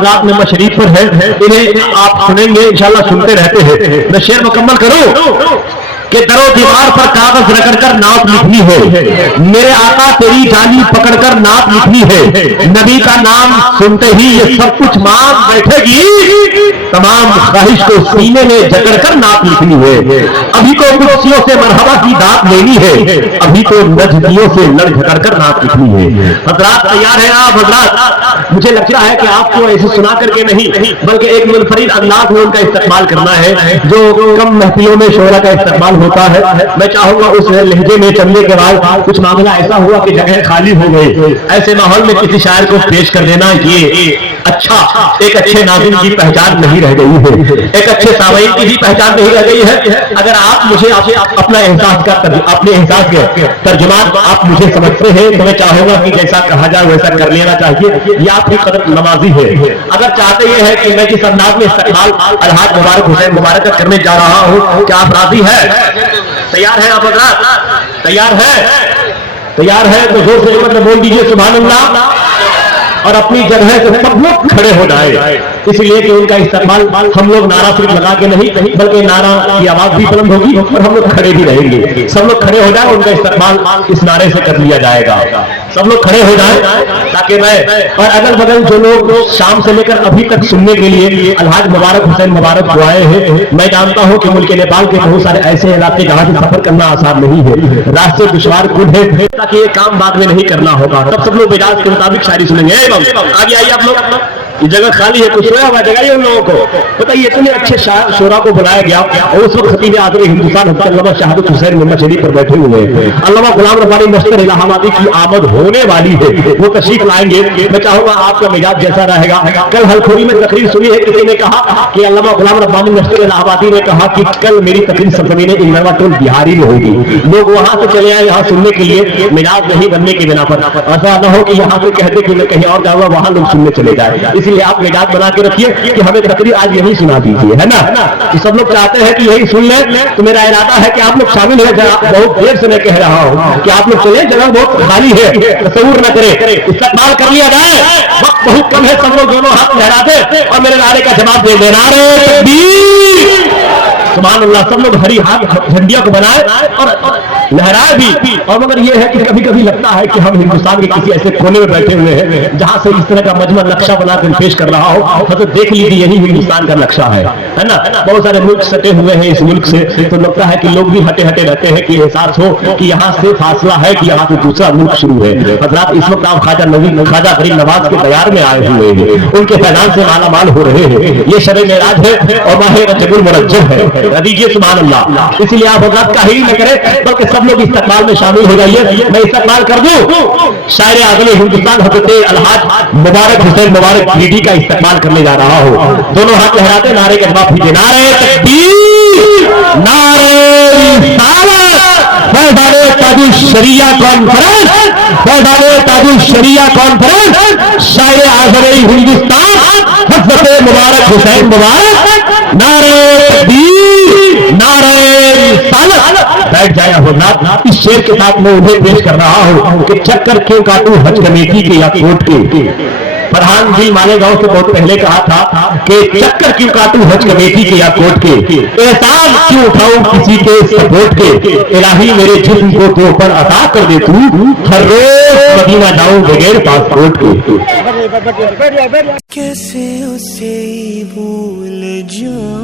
रात में शरीफ पर है, इन्हें आप सुनेंगे इंशाल्लाह, सुनते रहते हैं। मैं शेर मुकम्मल करूं कि दरो दीवार पर कागज रगड़कर नात लिखनी है, मेरे आका तेरी जाली पकड़कर नात लिखनी है, नबी का नाम सुनते ही ये सब कुछ मांग बैठेगी, तमाम ख्वाहिश को सीने में जकड़कर नात लिखनी है। अभी तो कुर्सियों से मरहबा की दात लेनी है, अभी तो नजदियों से लड़ झगड़कर नात लिखनी है। हजरात तैयार है आप हजरात? मुझे लगता है कि आपको ऐसे सुना करके नहीं बल्कि एक मुनफरिद अंदाज में उनका इस्तेमाल करना है, जो कम महफिलों में शोरा का इस्तेमाल होता है। मैं चाहूंगा उस लहजे में चलने के बाद कुछ मामला ऐसा हुआ कि जगह खाली हो गई, ऐसे माहौल में किसी शायर को पेश कर देना ये अच्छा, एक अच्छे नाज़िम की पहचान नहीं रह गई है, एक अच्छे सामईन की भी पहचान नहीं रह गई है। अगर आप मुझे अपना एहसास का अपने एहसास के तर्जुमान आप मुझे समझते हैं तो मैं चाहूंगा कि जैसा कहा जाए वैसा कर लेना चाहिए। ये आपकी कदर नमाजी है। अगर चाहते ये है कि मैं जिस अंदाज में इस्तेमाल अलहाज मुबारक हुसैन मुबारक करने जा रहा हूँ, क्या आप राजी है? तैयार है आप हज़रात? तैयार है? तैयार है तो जोर से मतलब बोल दीजिए सुभान अल्लाह, और अपनी जगह से सब लोग खड़े हो जाए, इसलिए कि उनका इस्तेमाल हम लोग नारा सिर्फ लगा के नहीं बल्कि नारा की आवाज भी बुलंद होगी और हम लोग खड़े भी रहेंगे। सब लोग खड़े हो जाए, उनका इस्तेमाल इस नारे से कर लिया जाएगा। सब लोग खड़े हो जाए ताकि मैं और अगल बगल जो लोग शाम से लेकर अभी तक सुनने के लिए अलहाज मुबारक हुसैन मुबारक को आए हैं, मैं जानता हूं कि मुल्क नेपाल के बहुत सारे ऐसे इलाके जहां से सफर करना आसान नहीं है, रास्ते दुश्वार कुल है, ताकि ये काम बाद में नहीं करना होगा। तब सब लोग मिजाज के मुताबिक शायरी सुनेंगे। आगे आइए आप लोग, ये जगह खाली है, कुछ सोया हुआ जगह है उन लोगों को। बताइए इतने अच्छे शोरा को बुलाया गया और उस वक्त खतीब आज़म हिंदुस्तान अल्लामा शहादत हुसैन मोहम्मद शरीफ पर बैठे हुए हैं। अल्लामा गुलाम रब्बानी मस्कर इलाहाबादी की आमद होने वाली है, वो तशरीफ लाएंगे। मैं चाहूंगा आपका मिजाज जैसा रहेगा। कल हलखोरी में तकरीर सुनी है, किसी ने कहा कि अल्लामा गुलाम रब्बानी मस्कर इलाहाबादी ने कहा कि कल मेरी तकरीर सरजमीन इंदरवा टोल बिहारी में होगी, लोग वहां से चले आए यहाँ सुनने के लिए, मिजाज नहीं बनने के बिना पर। ऐसा न हो कि यहाँ से कहते कि मैं कहीं और जाऊंगा, वहां लोग सुनने चले जाए, इसलिए आप मिजाज बना के रखिए कि हमें तकरीर आज यही सुना दीजिए, है ना? कि सब लोग चाहते हैं कि यही सुन लें, तो मेरा इरादा है कि आप लोग शामिल हो जाए। बहुत देर से मैं कह रहा हूं कि आप लोग चले, जगह बहुत खाली है, तसव्वुर न करें, इस्तेमाल कर लिया जाए, वक्त बहुत कम है। सब लोग दोनों हाथ लहरा दे और मेरे नारे का जवाब दे देना, सुभान अल्लाह। सब लोग हरी हाथ झंडियों को बनाए और लहराए भी। और मगर ये है कि कभी कभी लगता है कि हम हिंदुस्तान के किसी ऐसे कोने में बैठे हुए हैं जहां से इस तरह का मजमा नक्शा बनाकर पेश कर रहा हो, तो देख लीजिए यही हिंदुस्तान का नक्शा है ना? बहुत सारे मुल्क सटे हुए हैं इस मुल्क से, तो लगता है कि लोग भी हटे हटे रहते हैं कि एहसास हो कि यहाँ से फासला है कि यहाँ से दूसरा मुल्क शुरू है। हजरात इस वक्त आप ख्वाजा गरीब नवाज के दयार में आए हुए हैं, उनके फैजान से माला माल हो रहे हैं। ये शब मेराज है और माह रजबुल मुरज्जब है, दीजिए सुभान अल्लाह। इसलिए आप हजरात का ही न करें बल्कि सब लोग इस्तकबाल में शामिल हो जाइए। मैं इस्तकबाल कर दूं शायर आज़म हिंदुस्तान हज़रत अलहाज मुबारक हुसैन मुबारक बीडी का इस्तकबाल करने जा रहा हूं। दोनों हाथ लहराते नारे के जवाब दीजिए, नारे तकबीर, नारे रिसालत, फैज़ाने ताजुल शरिया कॉन्फ्रेंस, फैज़ाने ताजुल शरिया कॉन्फ्रेंस, शायर आज़म हिंदुस्तान हज़रत मुबारक हुसैन मुबारक, नारे तकबीर, नारे रिसालत। बैठ जाए हजरात। इस शेर के साथ मैं उन्हें पेश कर रहा हूं कि चक्कर क्यों काटूं हज कमेटी के या कोर्ट के। प्रधान जी मालेगांव से बहुत पहले कहा था कि चक्कर क्यों काटूं हज कमेटी के या कोर्ट के, एहसान क्यों उठाऊं किसी के सपोर्ट के, इलाही मेरे जिस्म को तो पर अता कर दे तू, हर रोज मदीना जाऊं बगैर पासपोर्ट के। कैसे उसे भूल जाऊं